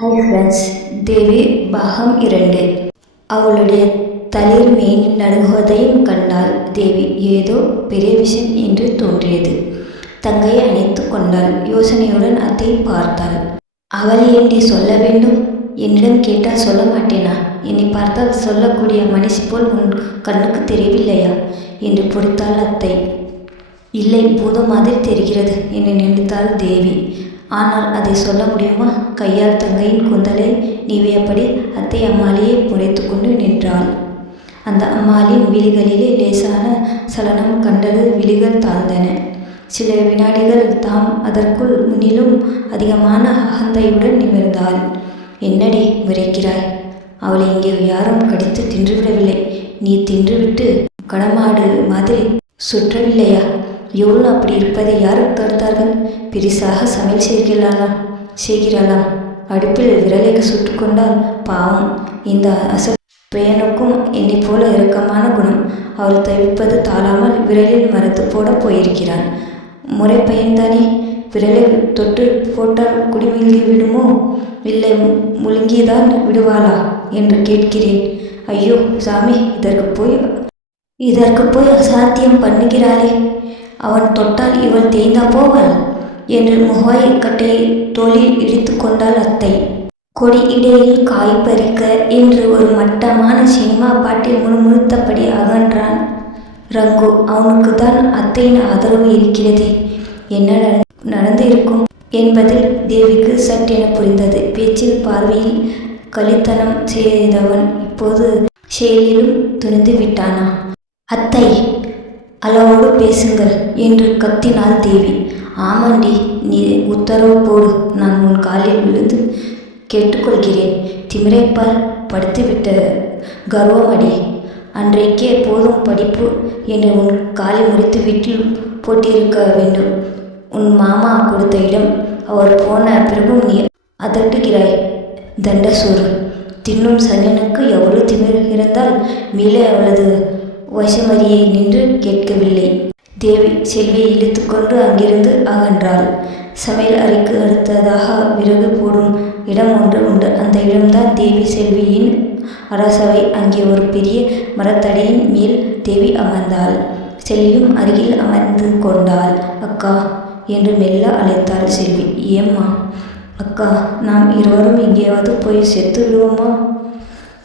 Hi friends தேவி பாகம் இரண்டு. அவளுடைய தளிர் மேனில் நடுங்குவதையும் கண்டாள் தேவி ஏதோ பெரிய விஷயம் என்று தோன்றியது. தங்கையை அணைத்து கொண்டாள். யோசனையுடன் அத்தை பார்த்தாள். அவள் என்னை சொல்ல வேண்டும்? என்னிடம் கேட்டால் சொல்ல மாட்டேனா? என்னை பார்த்தால் சொல்லக்கூடிய மனுஷி போல் உன் கண்ணுக்கு தெரியவில்லையா? என்று பொறுத்தாள் அத்தை. இல்லை பூதம் மாதிரி தெரிகிறது என்று நினைத்தாள் தேவி. ஆனால் அதை சொல்ல முடியுமா? கையால் தங்கையின் குந்தலை நீவியபடி அத்தை அம்மாளியை புடைத்து கொண்டு நின்றாள். அந்த அம்மாளின் விழிகளிலே லேசான சலனம் கண்டது விழிகள் தாழ்ந்தன. சில வினாடிகள் தாம் அதற்குள் முன்னிலும் அதிகமான அகந்தையுடன் நிமிர்ந்தாள். என்னடி முறைக்கிறாய் அவளை இங்கே யாரும் கடித்து தின்றுவிடவில்லை. நீ தின்றுவிட்டு கடமாடு மாதிரி சுற்றவில்லையா? இவள் அப்படி இருப்பதை யார் தடுத்தார்கள் பெரிசாக சமையல் செய்கிறாளாம் செய்கிறாளாம் அடுப்பில் விரலை சுட்டுக்கொண்டால் பாவம். இந்த அச பையனுக்கும் என்னை போல இறக்கமான குணம். அவள் தவிப்பது தாழாமல் விரலில் மரத்து போட போயிருக்கிறான் முறை பயன்தானே விரலை தொட்டு போட்டால் குடிமீங்கி விடுமோ? இல்லை முழுங்கிதான் விடுவாளா? என்று கேட்கிறேன். ஐயோ சாமி இதற்கு போய் இதற்கு போய் அசாத்தியம் பண்ணுகிறாளே. அவன் தொட்டால் இவள் தேய்ந்தா போவாள் என்று முகாயக்கட்டை தோளில் இடித்து கொண்டாள் அத்தை. கொடி இடையில் காய் பறிக்க என்று ஒரு மட்டமான சினிமா பாட்டில் முணுமுணுத்தபடி அகன்றான். ரங்கு அவனுக்கு தான் அத்தையின் ஆதரவு இருக்கிறது. என்ன நடந்து இருக்கும் என்பதில் தேவிக்கு சட்டென புரிந்தது. பேச்சில் பார்வையில் கலித்தனம் செய்தவன் இப்போது செயலிலும் துணிந்து விட்டானா? அத்தை அளவோடு பேசுங்கள் என்று கத்தினாள் தேவி. ஆமாண்டி நீ உத்தரவு போடு. நான் உன் காலில் விழுந்து கேட்டுக்கொள்கிறேன். திமிரைப்பால் படுத்துவிட்ட கர்வமடி. அன்றைக்கே போதும் படிப்பு என்று உன் காலை முடித்து வீட்டில் போட்டிருக்க வேண்டும். உன் மாமா கொடுத்த இடம் அவர் போன பிறகும் நீ அதட்டுகிறாய். தண்டசோறு. தின்னும் சனியனுக்கு எவ்வளவு திமிர் இருந்தால் மேலே அவளது வசமரியை நின்று கேட்கவில்லை. தேவி செல்வியை இழுத்துக்கொண்டு அங்கிருந்து அகன்றாள். சமையல் அறைக்கு அடுத்ததாக விறகு போடும் இடம் ஒன்று உண்டு. அந்த இடம்தான் தேவி செல்வியின் அரசவை. அங்கே ஒரு பெரிய மரத்தடையின் மேல் தேவி அமர்ந்தாள். செல்வியும் அருகில் அமர்ந்து கொண்டாள். அக்கா என்று மெல்ல அழைத்தாள் செல்வி. ஏம்மா அக்கா நாம் இருவரும் எங்கேயாவது போய் செத்து விடுவோமா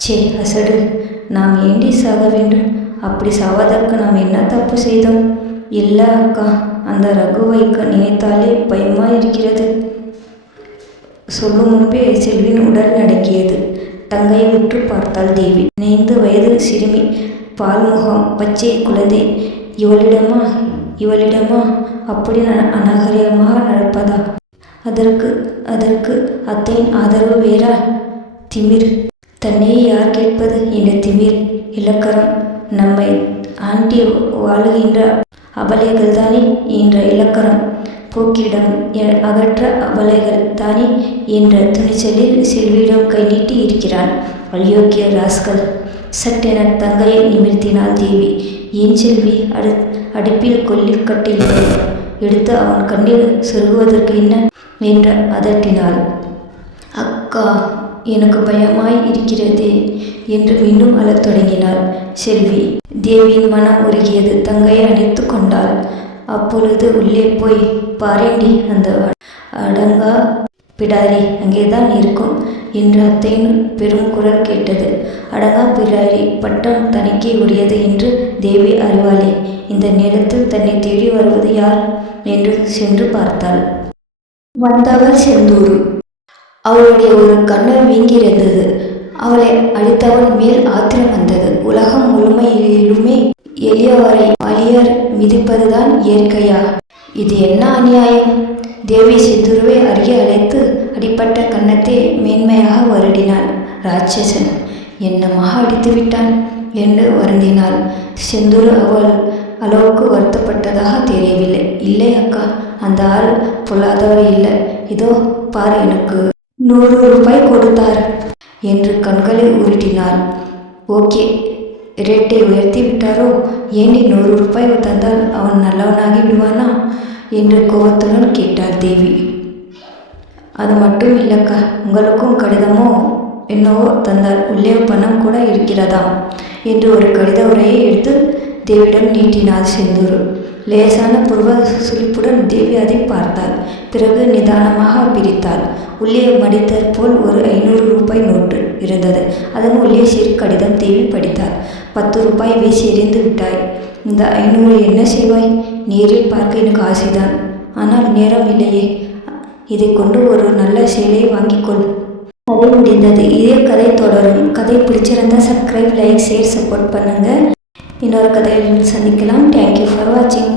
சே அசடு. நாம் ஏண்டி சாக வேண்டும்? அப்படி சாவதற்கு நாம் என்ன தப்பு செய்தோம்? இல்லை அக்கா அந்த ரகுவைக்க நினைத்தாலே பயமா இருக்கிறது. சொல்லும் முன்பே செல்வின் உடல் நடக்கியது தங்கையை உற்று பார்த்தாள் தேவி. ஐந்து வயது சிறுமி பால்முகம் பச்சை குழந்தை இவளிடமா? இவளிடமா? அப்படி அநாகரிகமாக நடப்பதா? அதற்கு அதற்கு அத்தையின் ஆதரவு வேறா? திமிர். தன்னை யார் கேட்பது? என்ற திமிர் இலக்கரம் நம்மை ஆண்டி வாழுகின்ற அபலைகள் தானே என்ற இலக்கரம் போக்கிடம் எ- அகற்ற அபலைகள் தானே என்ற துணிச்சலில் செல்வியிடம் கை நீட்டி இருக்கிறான். அயோக்கிய ராஸ்கல் சட்டென தங்கையை நிமிர்த்தினாள் தேவி. ஏன் செல்வி அடு அடுப்பில் கொல்லிக்கட்டில் எடுத்து அவன் கண்ணில் சொருகுவதற்கு என்ன? என்று அதட்டினாள். அக்கா எனக்கு பயமாய் இருக்கிறதே என்று மீண்டும் அழத் தொடங்கினாள் செல்வி. தேவியின் மனம் உருகியது. தங்கையை அணைத்து கொண்டாள். அப்பொழுது உள்ளே போய் பாரேண்டி அந்த அடங்கா பிடாரி அங்கேதான் இருக்கும் என்று அத்தையின் பெரும் குரல் கேட்டது. அடங்கா பிடாரி பட்டம் தனக்கே உரியது என்று தேவி அறிவாளே இந்த நேரத்தில் தன்னை தேடி வருவது யார்? என்று சென்று பார்த்தாள். வந்தவர் செந்தூரு. அவளுடைய ஒரு கண்ணு வீங்கியிருந்தது. அவளை அடித்தவன் மேல் ஆத்திரம் வந்தது. உலகம் முழுமையிலுமே எளியவரை அழியர் மிதிப்பதுதான் இயற்கையா? இது என்ன அநியாயம்? தேவி சிந்துருவை அருகே அழைத்து அடிப்பட்ட கன்னத்தை மேன்மையாக வருடினாள். ராட்சசன் என்னமாக அடித்து விட்டான் என்று வருந்தினாள். செந்தூர் அவள் அளவுக்கு வருத்தப்பட்டதாக தெரியவில்லை. இல்லை அக்கா அந்த ஆள் பொல்லாதவர் இல்லை. இதோ பார் எனக்கு. நூறு ரூபாய் கொடுத்தார் என்று கண்களை உருட்டினாள். ஓகே ரேட்டை உயர்த்தி விட்டாரோ? ஏண்டி நூறு ரூபாய் தந்தால் அவன் நல்லவனாகி விடுவானா? என்று கோபத்துடன் கேட்டார் தேவி. அது மட்டும் இல்லைக்கா உங்களுக்கும் கடிதமோ என்னவோ தந்தால் உள்ளே பணம் கூட இருக்கிறதா என்று ஒரு கடித உரையை எடுத்து தேவிடம் நீட்டினார் செந்தூர். லேசான புருவ சுழிப்புடன் தேவி அதை பார்த்தாள். பிறகு நிதானமாக பிரித்தாள். உள்ளே மடித்தற் போல் ஒரு ஐநூறு ரூபாய் நோட்டு இருந்தது. அதன் உள்ளே சிறு கடிதம் தேவி படித்தாள். பத்து ரூபாய் வீசி எறிந்து விட்டாய். இந்த ஐநூறு என்ன செய்வாய்? நேரில் பார்க்க எனக்கு ஆசைதான். ஆனால் நேரம் இல்லையே. இதை கொண்டு ஒரு நல்ல சேலையை வாங்கிக்கொள் கதை முடிந்தது. இதே கதை தொடரும். கதை பிடிச்சிருந்தா சப்ஸ்கிரைப் லைக் ஷேர் சப்போர்ட் பண்ணுங்கள் இன்னொரு கதையில் சந்திக்கலாம். தேங்க்யூ ஃபார் வாட்சிங்